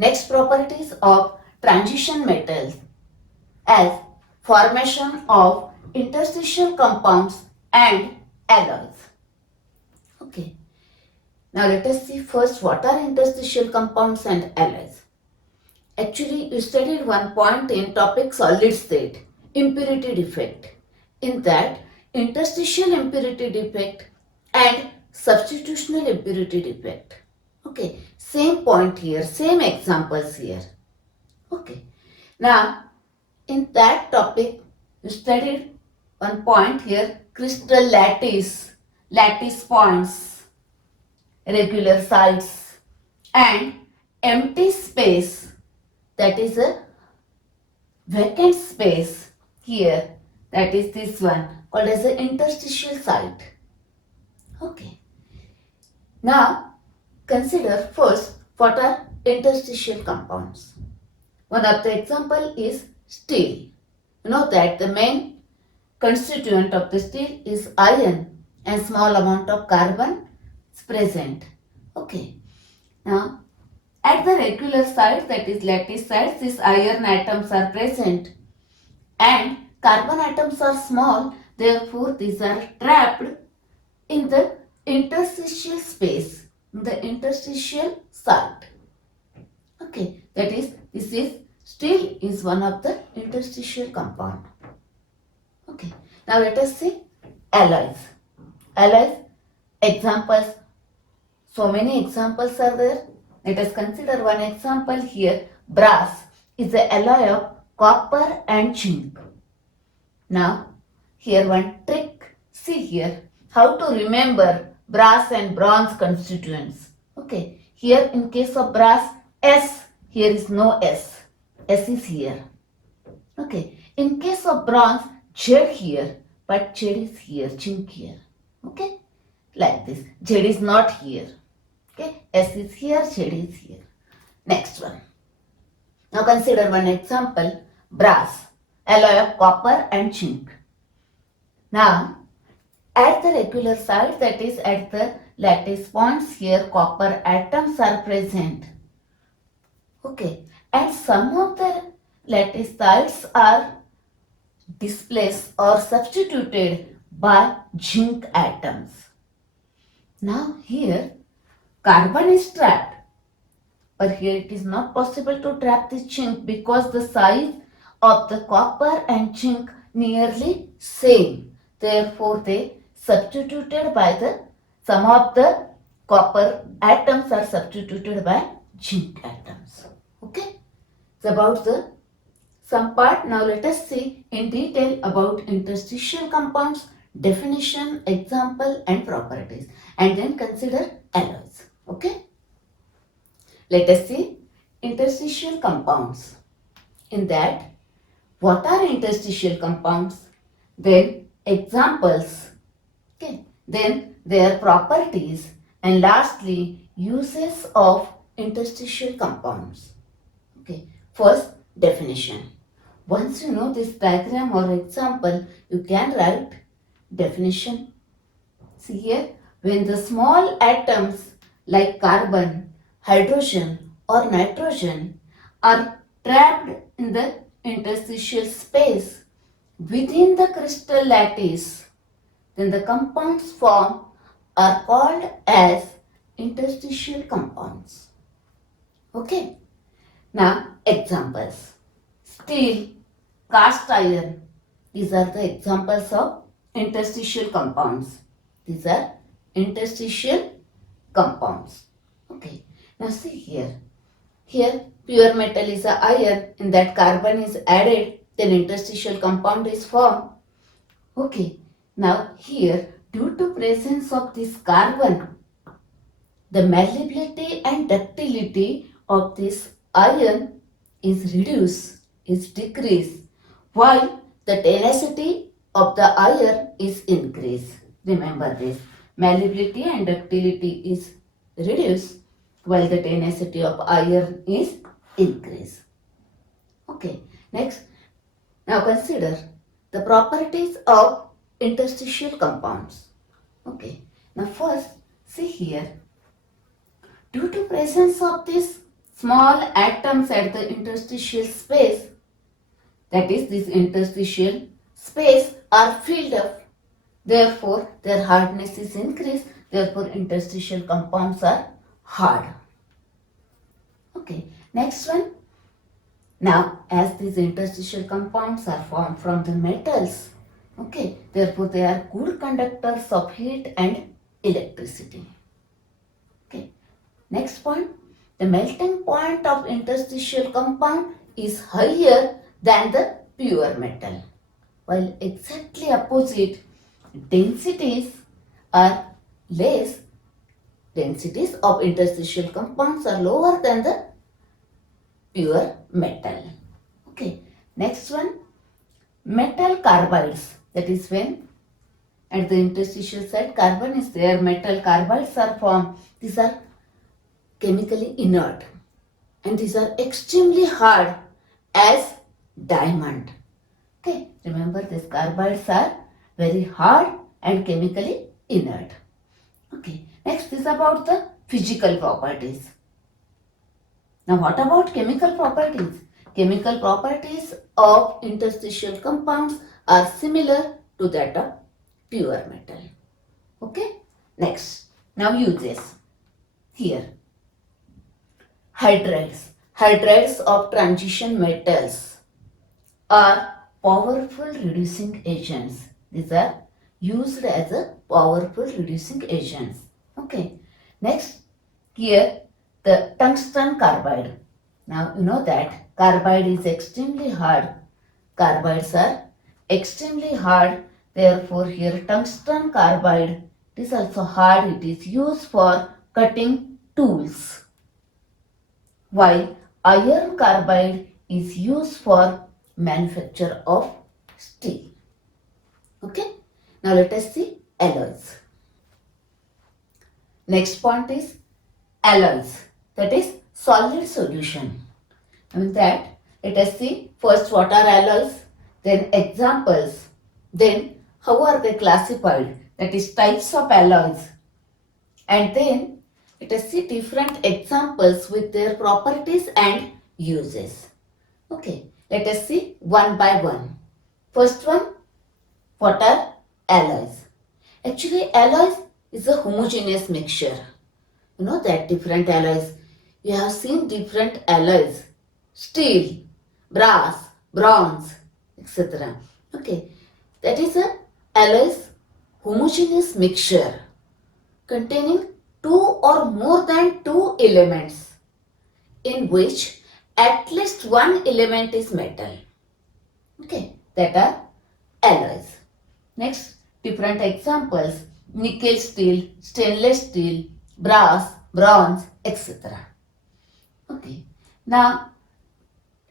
Next, properties of transition metals as formation of interstitial compounds and alloys. Okay. Now let us see first what are interstitial compounds and alloys. Actually, you studied one point in topic solid state, impurity defect. In that, interstitial impurity defect and substitutional impurity defect. Okay, same point here, same examples here. Okay, now in that topic, you studied one point here, crystal lattice, lattice points, regular sites, and empty space, that is a vacant space here, that is this one called as the interstitial site. Okay. Now consider first what are interstitial compounds. One of the example is steel. You know that the main constituent of the steel is iron and small amount of carbon is present. Okay. Now at the regular sites, that is lattice sites, these iron atoms are present and carbon atoms are small, therefore these are trapped in the interstitial space, in the interstitial site. Okay, that is, this is steel is one of the interstitial compound. Okay, now let us see alloys. Alloys, examples, so many examples are there. Let us consider one example here. Brass is the alloy of copper and zinc. Now, here one trick. See here how to remember brass and bronze constituents. Okay, here in case of brass, S, here is no S. S is here. Okay, in case of bronze, Z here, but Z is here, zinc here. Okay, like this. Z is not here. Okay, S is here, Z is here. Next one. Now consider one example, brass, alloy of copper and zinc. Now, at the regular site, that is at the lattice points here, copper atoms are present. Okay, and some of the lattice sites are displaced or substituted by zinc atoms. Now here, carbon is trapped, but here it is not possible to trap the zinc because the size of the copper and zinc nearly same. Therefore, they substituted by the some of the copper atoms are substituted by zinc atoms. Okay, it's about the some part. Now let us see in detail about interstitial compounds, definition, example and properties, and then consider alloys. Okay, let us see interstitial compounds. In that, what are interstitial compounds? Then examples, okay, then their properties, and lastly uses of interstitial compounds. Okay, first definition. Once you know this diagram or example, you can write definition. See here, when the small atoms like carbon, hydrogen or nitrogen are trapped in the interstitial space within the crystal lattice, then the compounds formed are called as interstitial compounds. Okay. Now examples. Steel, cast iron. These are the examples of interstitial compounds. These are interstitial compounds. Okay. Now see here. Here pure metal is a iron. In that carbon is added. Then interstitial compound is formed. Okay. Now here, due to presence of this carbon, the malleability and ductility of this iron is reduced, is decreased, while the tenacity of the iron is increased. Remember this, malleability and ductility is reduced while the tenacity of iron is increased. Okay, next, now consider the properties of interstitial compounds. Okay, now first see here, due to presence of this small atoms at the interstitial space, that is this interstitial space, are filled up. Therefore, their hardness is increased. Therefore, interstitial compounds are hard. Okay, next one. Now, as these interstitial compounds are formed from the metals, okay, therefore they are good conductors of heat and electricity. Okay, next point. The melting point of interstitial compound is higher than the pure metal, while exactly opposite densities are less. Densities of interstitial compounds are lower than the pure metal. Okay, next one, metal carbides. That is when at the interstitial side carbon is there, metal carbides are formed. These are chemically inert and these are extremely hard as diamond. Okay, remember these carbides are very hard and chemically inert. Okay, next is about the physical properties. Now what about chemical properties? Chemical properties of interstitial compounds are similar to that of pure metal. Okay, next. Now uses. Here, hydrides. Hydrides of transition metals are powerful reducing agents. These are used as a powerful reducing agents. Okay, next, here the tungsten carbide. Now you know that carbide is extremely hard. Carbides are extremely hard. Therefore, here tungsten carbide is also hard. It is used for cutting tools. While iron carbide is used for manufacture of steel. Okay. Now let us see alloys. Next point is alloys. That is solid solution. And that let us see first what are alloys, then examples, then how are they classified, that is types of alloys, and then let us see different examples with their properties and uses. Okay, let us see one by one. First one, what are alloys? Actually, alloys is a homogeneous mixture. You know that different alloys. You have seen different alloys. Steel, brass, bronze, etc. Okay, that is a alloys homogeneous mixture containing two or more than two elements in which at least one element is metal. Okay, that are alloys. Next, different examples: nickel steel, stainless steel, brass, bronze, etc. Okay, now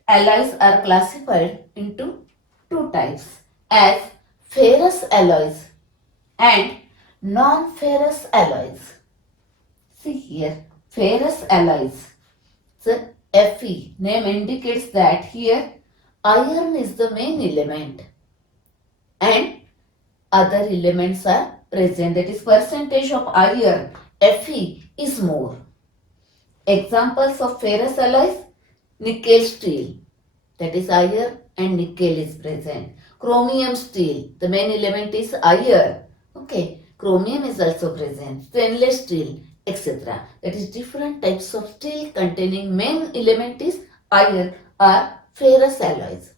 alloys are classified into two types as ferrous alloys and non-ferrous alloys. See here, ferrous alloys. So Fe name indicates that here iron is the main element and other elements are present. That is percentage of iron, Fe is more. Examples of ferrous alloys: nickel steel, that is iron and nickel is present. Chromium steel, the main element is iron. Okay, chromium is also present. Stainless steel, etc. That is different types of steel containing main element is iron are ferrous alloys.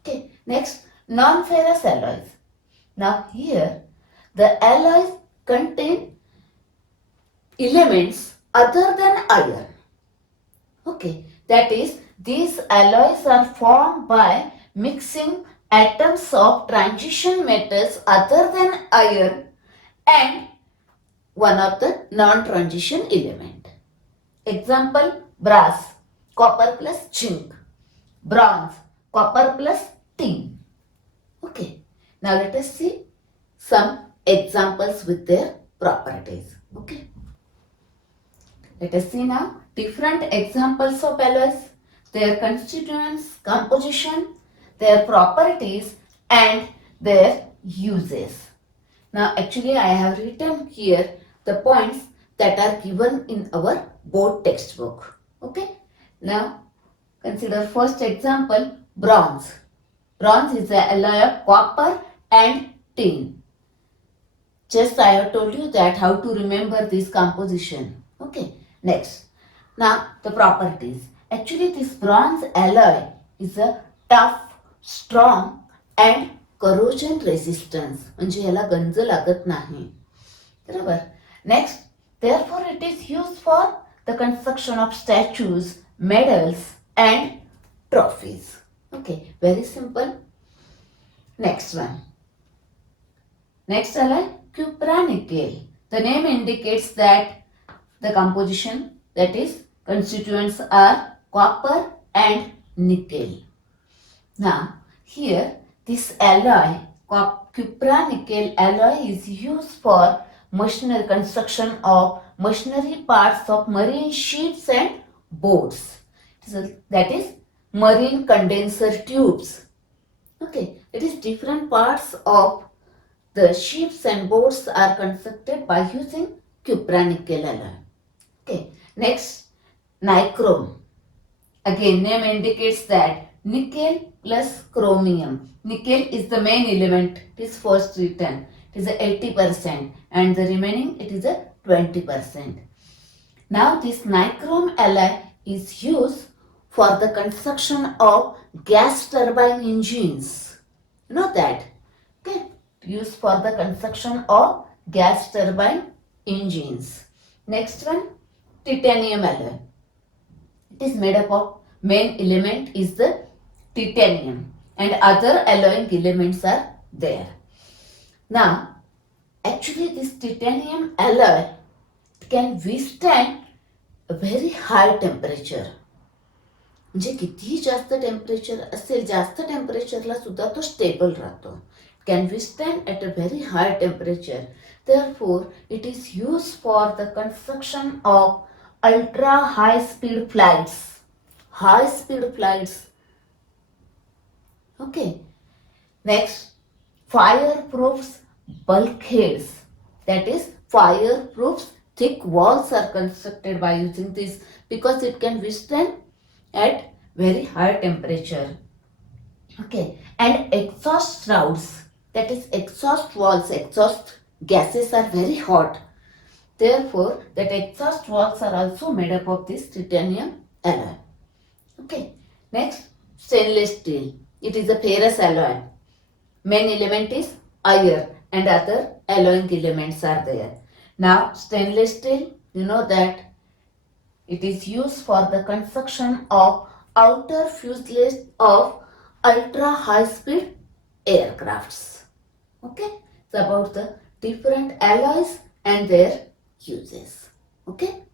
Okay, next, non-ferrous alloys. Now here the alloys contain elements other than iron. Okay, that is these alloys are formed by mixing atoms of transition metals other than iron and one of the non-transition element. Example: brass, copper plus zinc; bronze, copper plus tin. Okay, now let us see some examples with their properties. Okay, let us see now different examples of alloys, their constituents, composition, their properties and their uses. Now actually I have written here the points that are given in our board textbook. Okay, Now consider first example, bronze. Bronze is an alloy of copper and tin. Just I have told you that how to remember this composition. Okay. Next. Now the properties. Actually this bronze alloy is a tough, strong and corrosion resistance. म्हणजे याला गंज लागत नाही. बरोबर. Next. Therefore it is used for the construction of statues, medals and trophies. Okay. Very simple. Next one. Next alloy, cupranickel. The name indicates that the composition, that is constituents are copper and nickel. Now here this alloy, cupranickel alloy is used for machinery construction of machinery parts of marine ships and boats. That is marine condenser tubes. Okay, it is different parts of the ships and boats are constructed by using cupranickel alloy. Okay, next, nichrome. Again, name indicates that nickel plus chromium. Nickel is the main element. It is first written. It is a 80% and the remaining it is a 20%. Now this nichrome alloy is used for the construction of gas turbine engines. You know that? Okay. Used for the construction of gas turbine engines. Next one, titanium alloy. It is made up of main element is the titanium and other alloying elements are there. Now, actually this titanium alloy can withstand a very high temperature. म्हणजे कितीही जास्त temperature असेल, जास्त टेम्परेचरला सुद्धा तो stable राहतो. Can withstand at a very high temperature. Therefore, it is used for the construction of ultra high speed flights. High speed flights. Okay. Next, fireproofs bulkheads. That is, fireproofs thick walls are constructed by using this because it can withstand at very high temperature. Okay. And exhaust shrouds. That is exhaust valves, exhaust gases are very hot. Therefore, that exhaust valves are also made up of this titanium alloy. Okay. Next, stainless steel. It is a ferrous alloy. Main element is iron and other alloying elements are there. Now, stainless steel, you know that it is used for the construction of outer fuselage of ultra high speed aircrafts. Okay, it's about the different alloys and their uses. Okay.